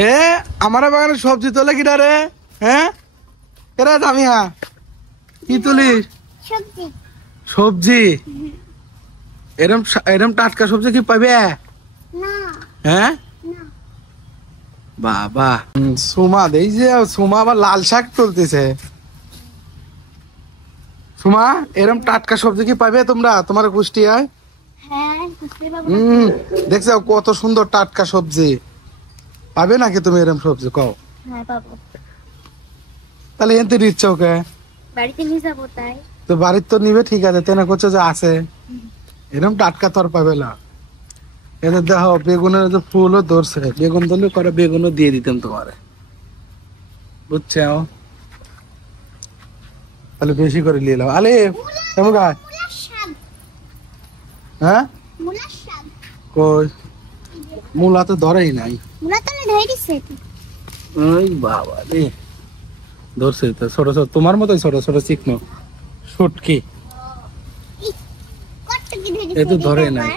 এ আমার বাগানে সবজি তোলে কিনা রে? হ্যাঁ এরা জামিয়া কি তুলিস? সবজি। সবজি? এরম এরম টাটকা সবজি কি পাবে? না হ্যাঁ না। বাবা সুমা এই যে সুমা আবার লাল শাক তুলতেছে। সুমা এরম টাটকা সবজি কি পাবে তোমরা তোমার কুষ্টিয়ায়? হ্যাঁ বুঝতে পারবো। দেখছো কত সুন্দর টাটকা সবজি পাবে নাকি তুমি এরম সবজি কও? হ্যাঁ পাবো। তাহলে এনতে দিচ্ছ ওকে? বাড়িতে নিয়ে যাবো তাই। তো বাড়ির তো নিবে ঠিক আছে, তেনা করছো যে আছে এরকম টাটকা তর পাবে না। এদের দেখো বেগুনের যে ফুলও ধরছে, বেগুন ধরলে করে বেগুনও দিয়ে দিতাম তোমারে, বুঝছো? তাহলে বেশি করে নিয়ে এলাম। আলে কেমন গায়? মূলার শাক। হ্যাঁ মূলার শাক। কই মূলা তো ধরেই নাই। মূলা তো না ধরে দিছে। ওই বাবা রে, ধরছে তো ছোট ছোট তোমার মতোই ছোট ছোট চিকনো শুটকি, কত কি ধরে দিছে? এ তো ধরে নাই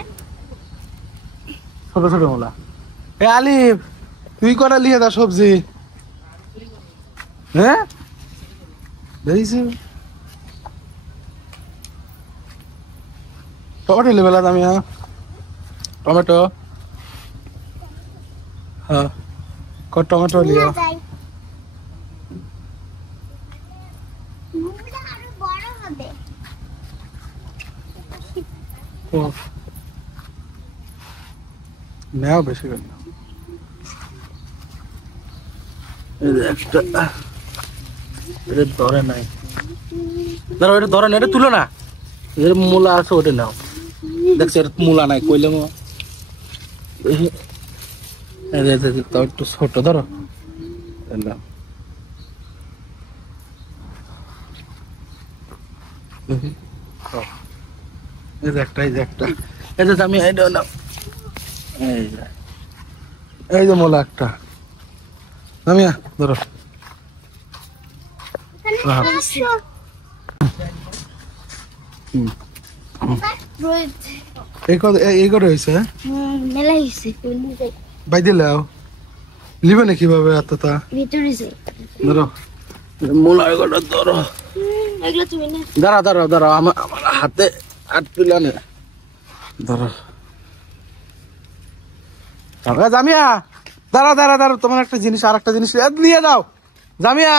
ছোট ছোট মূলা। এ আলিফ তুই কটা লিয়ে দা সবজি? হ্যাঁ দেখছি টমেটো লেবেলা দামি। টমেটো হ্যাঁ টমেটো লিও। মূলা আরো বড় হবে। নেও বেশি করে নাও। এই যে একটা এটা ধরে নাই, ধরো এটা ধরে না, এটা তুলো না, এর মূলা আছে ওটা নাও। দেখছো এটা মূলা নাই কইলে তাও একটু ছোট ধরো। এই যে একটা, এই যে একটা, এই যে আমি এই নাও, এই যে মূলা একটা নামিয়া ধরো। এই করে হয়েছে মেলা হইছে বাই দিলেও লিবে না কিভাবে এতটা ভিতরে যে ধরো মূলা এগুলো ধরো। এগুলো তুমি না। দাঁড়া দাঁড়াও দাঁড়াও, আমার আমার হাতে হাত তুলে নে ধরো। জামিয়া দাঁড়া দাঁড়া দাঁড়া, তোমার একটা জিনিস আর একটা জিনিস নিয়ে দাও। জামিয়া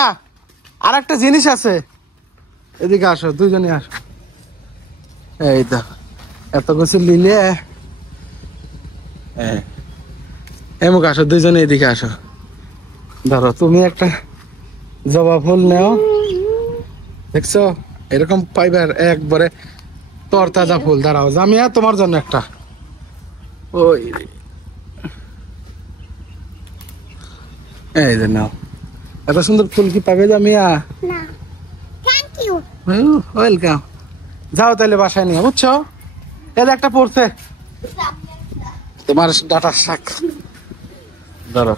আর একটা জিনিস আছে, এদিকে আসো দুইজনে আসো। এই তো এত কিছু নিলে এমুক আসো দুইজনে, এদিকে আসো। ধরো তুমি একটা জবা ফুল নেও, দেখছো এরকম পাইবার একবারে তরতাজা ফুল। দাঁড়াও জামিয়া তোমার জন্য একটা, ওই এই যে নাও। এত সুন্দর ফুল কি পাবে জামিয়া? না থ্যাংক ইউ। ওয়েলকাম। যাও তাহলে বাসায় নিয়ে, বুঝছো? এই একটা পড়ছে তোমার ডাটার শাক, ধরো।